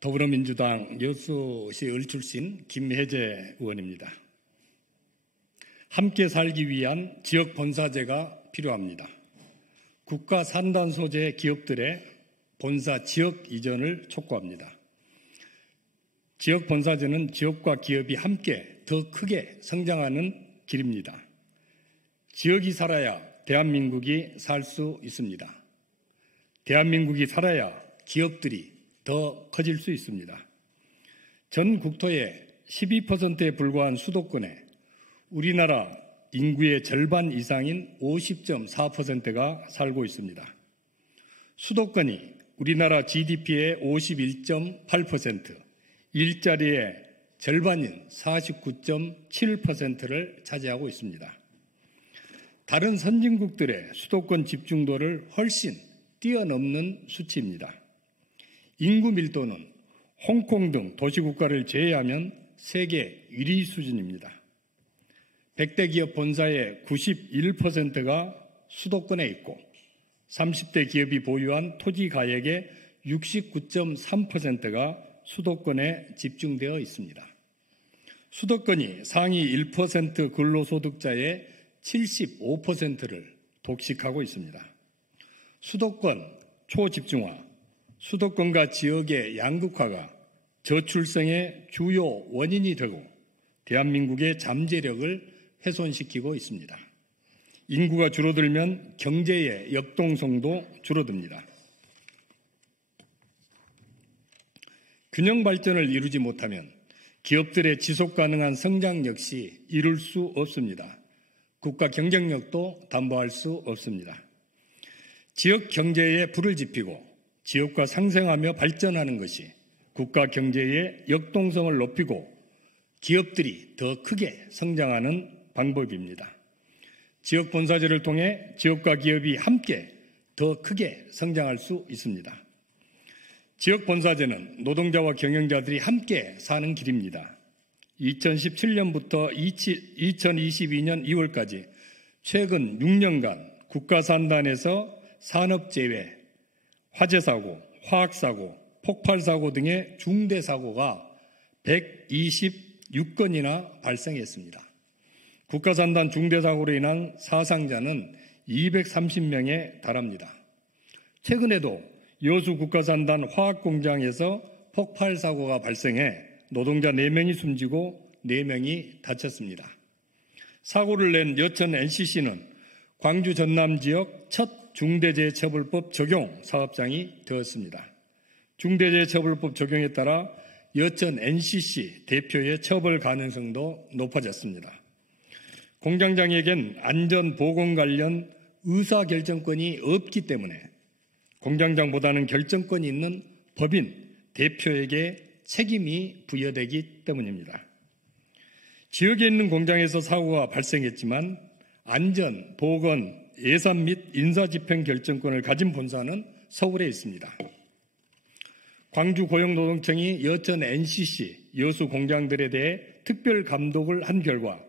더불어민주당 여수시 을출신 김혜재 의원입니다. 함께 살기 위한 지역 본사제가 필요합니다. 국가 산단 소재 기업들의 본사 지역 이전을 촉구합니다. 지역 본사제는 지역과 기업이 함께 더 크게 성장하는 길입니다. 지역이 살아야 대한민국이 살 수 있습니다. 대한민국이 살아야 기업들이 더 커질 수 있습니다. 전 국토의 12%에 불과한 수도권에 우리나라 인구의 절반 이상인 50.4%가 살고 있습니다. 수도권이 우리나라 GDP의 51.8%, 일자리의 절반인 49.7%를 차지하고 있습니다. 다른 선진국들의 수도권 집중도를 훨씬 뛰어넘는 수치입니다. 인구 밀도는 홍콩 등 도시국가를 제외하면 세계 1위 수준입니다. 100대 기업 본사의 91%가 수도권에 있고 30대 기업이 보유한 토지 가액의 69.3%가 수도권에 집중되어 있습니다. 수도권이 상위 1% 근로소득자의 75%를 독식하고 있습니다. 수도권 초집중화, 수도권과 지역의 양극화가 저출생의 주요 원인이 되고 대한민국의 잠재력을 훼손시키고 있습니다. 인구가 줄어들면 경제의 역동성도 줄어듭니다. 균형 발전을 이루지 못하면 기업들의 지속 가능한 성장 역시 이룰 수 없습니다. 국가 경쟁력도 담보할 수 없습니다. 지역 경제에 불을 지피고 지역과 상생하며 발전하는 것이 국가 경제의 역동성을 높이고 기업들이 더 크게 성장하는 방법입니다. 지역 본사제를 통해 지역과 기업이 함께 더 크게 성장할 수 있습니다. 지역 본사제는 노동자와 경영자들이 함께 사는 길입니다. 2017년부터 2022년 2월까지 최근 6년간 국가산단에서 산업재해, 화재사고, 화학사고, 폭발사고 등의 중대사고가 126건이나 발생했습니다. 국가산단 중대사고로 인한 사상자는 230명에 달합니다. 최근에도 여수 국가산단 화학공장에서 폭발사고가 발생해 노동자 4명이 숨지고 4명이 다쳤습니다. 사고를 낸 여천 NCC는 광주 전남 지역 첫 중대재해처벌법 적용 사업장이 되었습니다. 중대재해처벌법 적용에 따라 여천 NCC 대표의 처벌 가능성도 높아졌습니다. 공장장에겐 안전보건 관련 의사결정권이 없기 때문에 공장장보다는 결정권이 있는 법인 대표에게 책임이 부여되기 때문입니다. 지역에 있는 공장에서 사고가 발생했지만 안전, 보건, 예산 및 인사집행 결정권을 가진 본사는 서울에 있습니다. 광주고용노동청이 여천 NCC 여수 공장들에 대해 특별 감독을 한 결과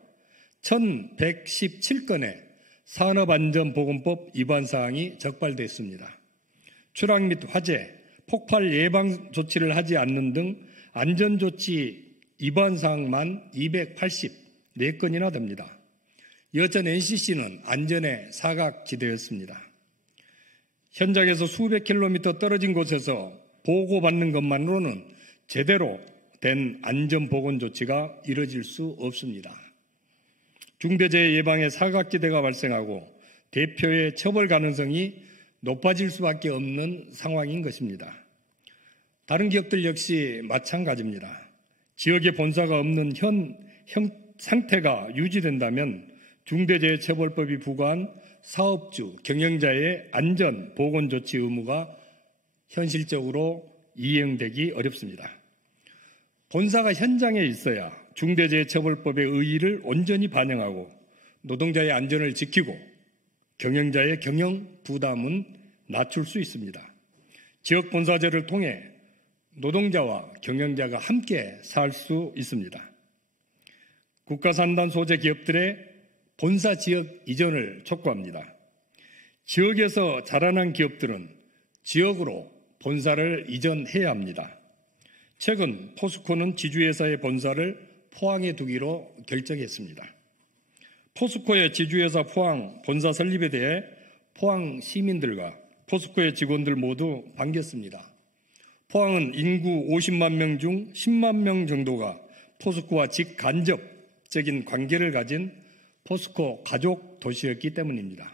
1117건의 산업안전보건법 위반 사항이 적발됐습니다. 추락 및 화재, 폭발 예방 조치를 하지 않는 등 안전조치 위반 사항만 284건이나 됩니다. 여천 NCC는 안전의 사각지대였습니다. 현장에서 수백 킬로미터 떨어진 곳에서 보고받는 것만으로는 제대로 된 안전보건 조치가 이뤄질 수 없습니다. 중대재해 예방의 사각지대가 발생하고 대표의 처벌 가능성이 높아질 수밖에 없는 상황인 것입니다. 다른 기업들 역시 마찬가지입니다. 지역에 본사가 없는 현 상태가 유지된다면 중대재해처벌법이 부과한 사업주, 경영자의 안전, 보건 조치 의무가 현실적으로 이행되기 어렵습니다. 본사가 현장에 있어야 중대재해처벌법의 의의를 온전히 반영하고 노동자의 안전을 지키고 경영자의 경영 부담은 낮출 수 있습니다. 지역 본사제를 통해 노동자와 경영자가 함께 살 수 있습니다. 국가산단 소재 기업들의 본사 지역 이전을 촉구합니다. 지역에서 자라난 기업들은 지역으로 본사를 이전해야 합니다. 최근 포스코는 지주회사의 본사를 포항에 두기로 결정했습니다. 포스코의 지주회사 포항 본사 설립에 대해 포항 시민들과 포스코의 직원들 모두 반겼습니다. 포항은 인구 50만 명 중 10만 명 정도가 포스코와 직간접적인 관계를 가진 포스코 가족 도시였기 때문입니다.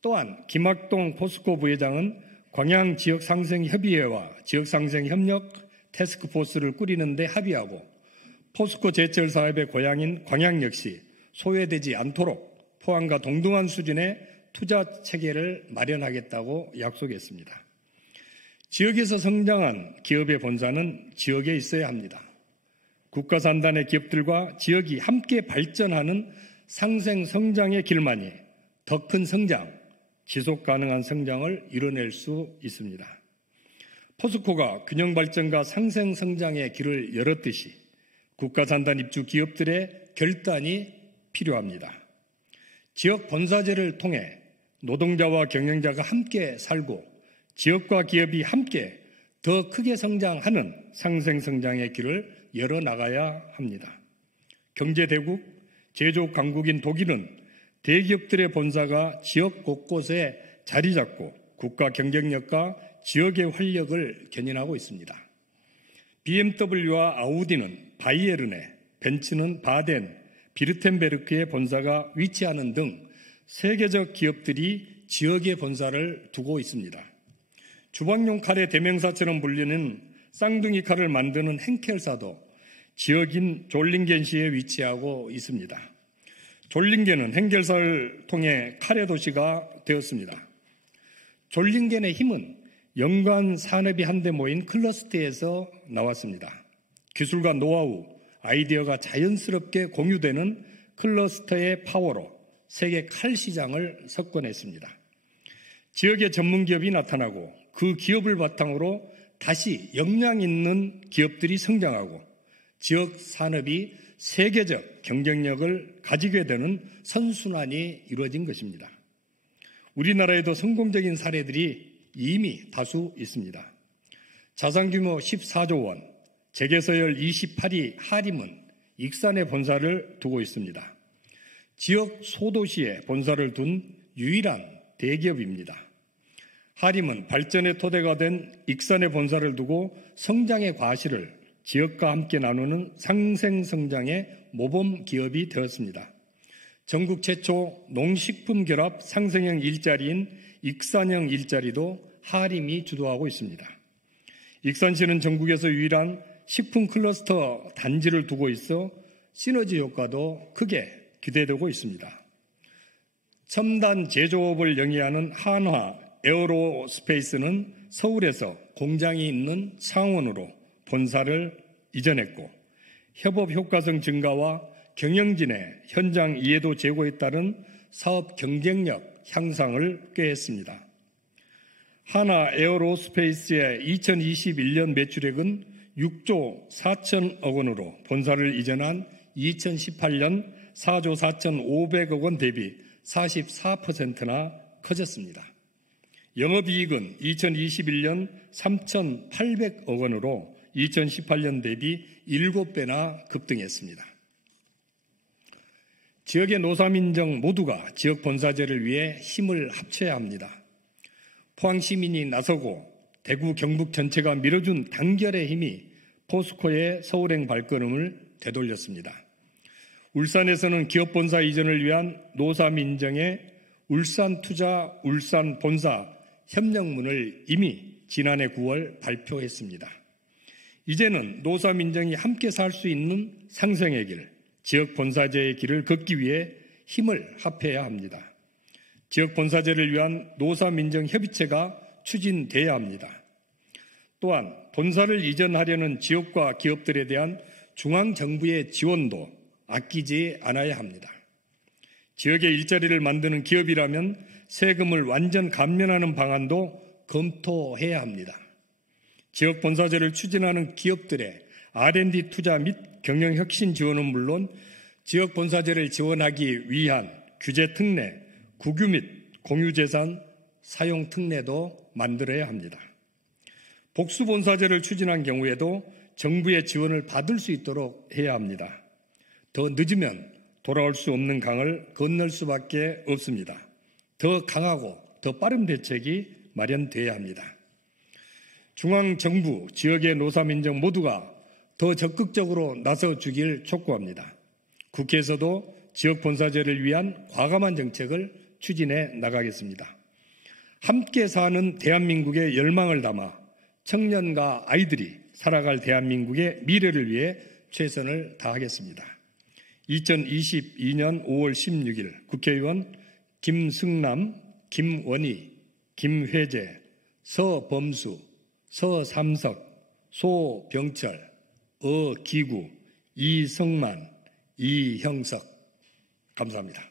또한 김학동 포스코 부회장은 광양지역상생협의회와 지역상생협력 태스크포스를 꾸리는 데 합의하고 포스코 제철 사업의 고향인 광양 역시 소외되지 않도록 포항과 동등한 수준의 투자 체계를 마련하겠다고 약속했습니다. 지역에서 성장한 기업의 본사는 지역에 있어야 합니다. 국가 산단의 기업들과 지역이 함께 발전하는 상생 성장의 길만이 더 큰 성장, 지속 가능한 성장을 이뤄낼 수 있습니다. 포스코가 균형 발전과 상생 성장의 길을 열었듯이 국가 산단 입주 기업들의 결단이 필요합니다. 지역 본사제를 통해 노동자와 경영자가 함께 살고 지역과 기업이 함께 더 크게 성장하는 상생 성장의 길을 열어나가야 합니다. 경제대국, 제조업 강국인 독일은 대기업들의 본사가 지역 곳곳에 자리 잡고 국가 경쟁력과 지역의 활력을 견인하고 있습니다. BMW와 아우디는 바이에른에, 벤츠는 바덴, 비르텐베르크의 본사가 위치하는 등 세계적 기업들이 지역의 본사를 두고 있습니다. 주방용 칼의 대명사처럼 불리는 쌍둥이 칼을 만드는 henkel사도 지역인 졸링겐시에 위치하고 있습니다. 졸링겐은 henkel사를 통해 칼의 도시가 되었습니다. 졸링겐의 힘은 연관 산업이 한데 모인 클러스터에서 나왔습니다. 기술과 노하우, 아이디어가 자연스럽게 공유되는 클러스터의 파워로 세계 칼 시장을 석권했습니다. 지역의 전문 기업이 나타나고 그 기업을 바탕으로 다시 역량 있는 기업들이 성장하고 지역 산업이 세계적 경쟁력을 가지게 되는 선순환이 이루어진 것입니다. 우리나라에도 성공적인 사례들이 이미 다수 있습니다. 자산규모 14조 원, 재개서열 28위 하림은 익산에 본사를 두고 있습니다. 지역 소도시에 본사를 둔 유일한 대기업입니다. 하림은 발전의 토대가 된 익산에 본사를 두고 성장의 과실을 지역과 함께 나누는 상생성장의 모범 기업이 되었습니다. 전국 최초 농식품 결합 상생형 일자리인 익산형 일자리도 하림이 주도하고 있습니다. 익산시는 전국에서 유일한 식품 클러스터 단지를 두고 있어 시너지 효과도 크게 기대되고 있습니다. 첨단 제조업을 영위하는 한화 에어로스페이스는 서울에서 공장이 있는 창원으로 본사를 이전했고 협업 효과성 증가와 경영진의 현장 이해도 제고에 따른 사업 경쟁력 향상을 꾀했습니다. 하나 에어로스페이스의 2021년 매출액은 6조 4천억 원으로 본사를 이전한 2018년 4조 4,500억 원 대비 44%나 커졌습니다. 영업이익은 2021년 3,800억 원으로 2018년 대비 7배나 급등했습니다. 지역의 노사민정 모두가 지역 본사제를 위해 힘을 합쳐야 합니다. 포항 시민이 나서고 대구, 경북 전체가 밀어준 단결의 힘이 포스코의 서울행 발걸음을 되돌렸습니다. 울산에서는 기업 본사 이전을 위한 노사민정의 울산투자 울산본사 협력문을 이미 지난해 9월 발표했습니다. 이제는 노사민정이 함께 살 수 있는 상생의 길, 지역 본사제의 길을 걷기 위해 힘을 합해야 합니다. 지역 본사제를 위한 노사민정 협의체가 추진돼야 합니다. 또한 본사를 이전하려는 지역과 기업들에 대한 중앙정부의 지원도 아끼지 않아야 합니다. 지역의 일자리를 만드는 기업이라면 세금을 완전 감면하는 방안도 검토해야 합니다. 지역 본사제를 추진하는 기업들의 R&D 투자 및 경영혁신 지원은 물론 지역 본사제를 지원하기 위한 규제 특례, 국유 및 공유재산 사용 특례도 만들어야 합니다. 복수 본사제를 추진한 경우에도 정부의 지원을 받을 수 있도록 해야 합니다. 더 늦으면 돌아올 수 없는 강을 건널 수밖에 없습니다. 더 강하고 더 빠른 대책이 마련돼야 합니다. 중앙정부, 지역의 노사민족 모두가 더 적극적으로 나서주길 촉구합니다. 국회에서도 지역 본사제를 위한 과감한 정책을 추진해 나가겠습니다. 함께 사는 대한민국의 열망을 담아 청년과 아이들이 살아갈 대한민국의 미래를 위해 최선을 다하겠습니다. 2022년 5월 16일 국회의원 김승남, 김원희, 김회재, 서범수, 서삼석, 소병철, 어기구, 이성만, 이형석 감사합니다.